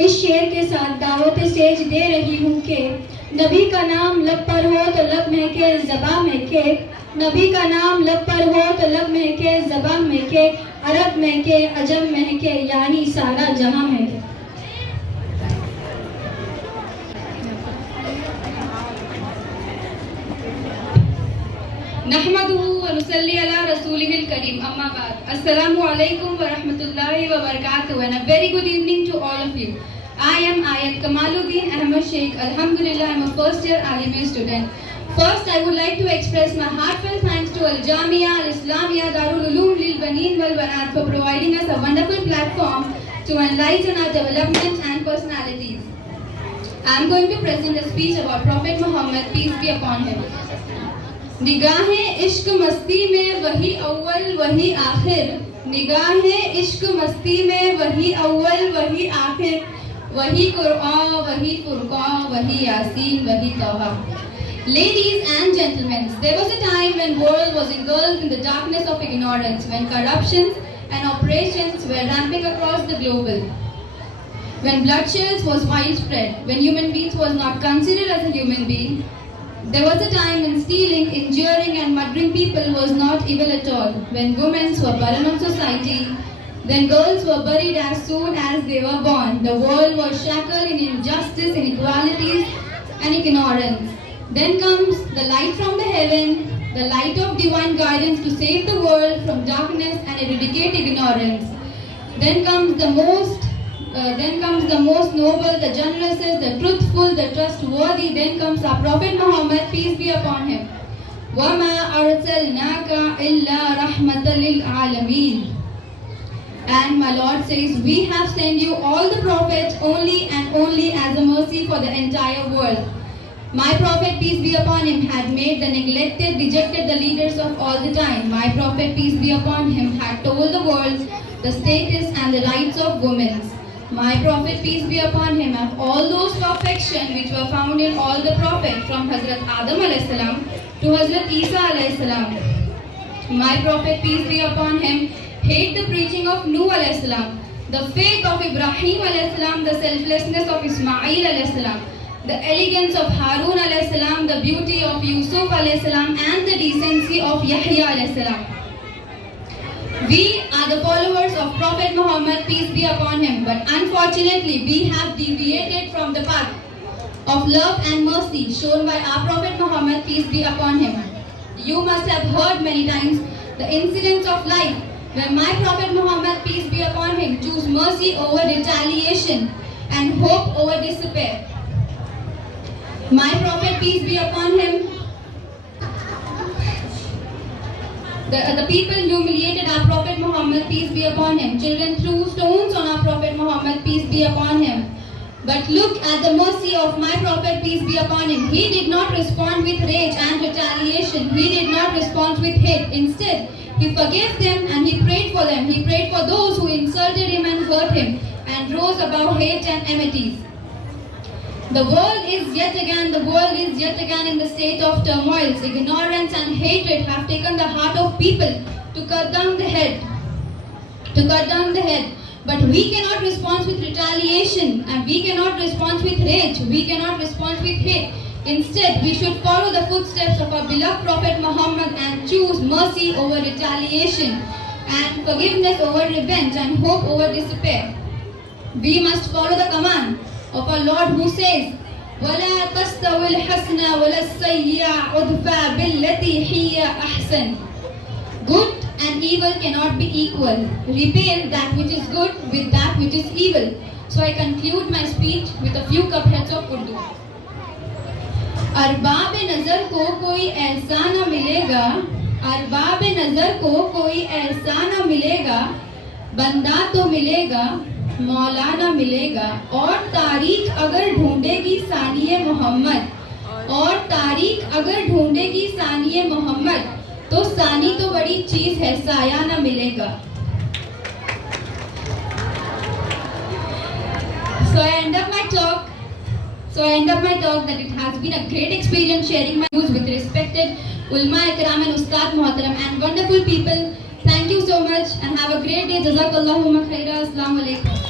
इस शेर के साथ दावत स्टेज दे रही हूँ कि नबी का नाम लब पर हो तो लब महके ज़बां महके, नबी का नाम लब पर हो तो लब महके ज़बां महके, अरब महके अजम महके यानी सारा जहां महके। नहमदुहु व नुसल्ली अला रसूलिहिल करीम, अम्मा बाद। अस्सलामु अलैकुम व रहमतुल्लाहि व बरकातुहू and a very good evening to all of you. I am Ayat Kamaluddin Ahmed Sheikh. Alhamdulillah, I am a first year Alimia student. First, I would like to express my heartfelt thanks to Al Jamia Al Islamia Darul Uloom Lil Baneen wal Banat for providing us a wonderful platform to enlighten our development and personalities. I am going to present a speech about Prophet Muhammad, peace be upon him. निगाहें इश्क मस्ती में वही अव्वल वही आखिर, निगाहें इश्क मस्ती में वही अव्वल वही आखिर, वही कुरआन वही फुरकान वही यासीन वही तौबा. Ladies and gentlemen, there was a time when world was engulfed in the darkness of ignorance, when corruptions and oppressions were ramping across the global, when bloodshed was widespread, when human beings was not considered as a human being. There was a time when stealing, injuring and murdering people was not evil at all, when women were burden on society, then girls were buried as soon as they were born. The world was shackled in injustice, inequalities and ignorance. Then comes the light from the heaven, the light of divine guidance to save the world from darkness and eradicate ignorance. Then comes the most noble, the generous, the truthful, the trustworthy. Then comes our Prophet Muhammad, peace be upon him. وَمَا أَرْسَلْنَاكَ إِلَّا رَحْمَةً لِلْعَالَمِينَ. And my Lord says, we have sent you all the prophets only and only as a mercy for the entire world. My Prophet, peace be upon him, had made the neglected, rejected the leaders of all the time. My Prophet, peace be upon him, had told the world the status and the rights of women. My Prophet, peace be upon him, of all those perfection which were found in all the prophets, from Hazrat Adam alayhi salam to Hazrat Isa alayhi salam. My Prophet, peace be upon him, hate the preaching of Nuh alayhi salam, the faith of Ibrahim alayhi salam, the selflessness of Ismail alayhi salam, the elegance of Harun alayhi salam, the beauty of Yusuf alayhi salam, and the decency of Yahya alayhi salam. We are the followers of Prophet Muhammad, peace be upon him, but unfortunately we have deviated from the path of love and mercy shown by our Prophet Muhammad, peace be upon him. You must have heard many times the incidents of life where my Prophet Muhammad, peace be upon him, choose mercy over retaliation and hope over despair. My Prophet, peace be upon him, the people humiliated our Prophet Muhammad, peace be upon him. Children threw stones on our Prophet Muhammad, peace be upon him. But look at the mercy of my Prophet, peace be upon him. He did not respond with rage and retaliation. He did not respond with hate. Instead, he forgave them and he prayed for them. He prayed for those who insulted him and hurt him and rose above hate and enmities. The world is yet again in the state of turmoil. Ignorance and hatred have taken the heart of people to cut down the head. But we cannot respond with retaliation and we cannot respond with rage. We cannot respond with hate. Instead, we should follow the footsteps of our beloved Prophet Muhammad and choose mercy over retaliation and forgiveness over revenge and hope over despair. We must follow the command of our Lord who says, وَلَا تَسْتَوِ الْحَسْنَ وَلَا السَّيِّئَةُ ادْفَعْ بِالَّتِي هِيَ أَحْسَنُ. Good and evil cannot be equal. Repel that which is good with that which is evil. So I conclude my speech with a few couplets of Urdu. Arbab नज़र को कोई ऐसा न मिलेगा, अरबाब नज़र को कोई ऐसा न मिलेगा, बंदा तो मिलेगा मौलाना मिलेगा. और तारीख अगर ढूंढेगी सानिए मोहम्मद, और तारीख अगर ढूंढेगी सानिए मोहम्मद, तो सानी तो बड़ी चीज है, साया ना मिलेगा. So I end up my talk that it has been a great experience sharing my views with respected ulama ikram and ustad muhtaram and wonderful people. Thank you so much and have a great day. Jazakallahu khaira. Assalamu alaikum.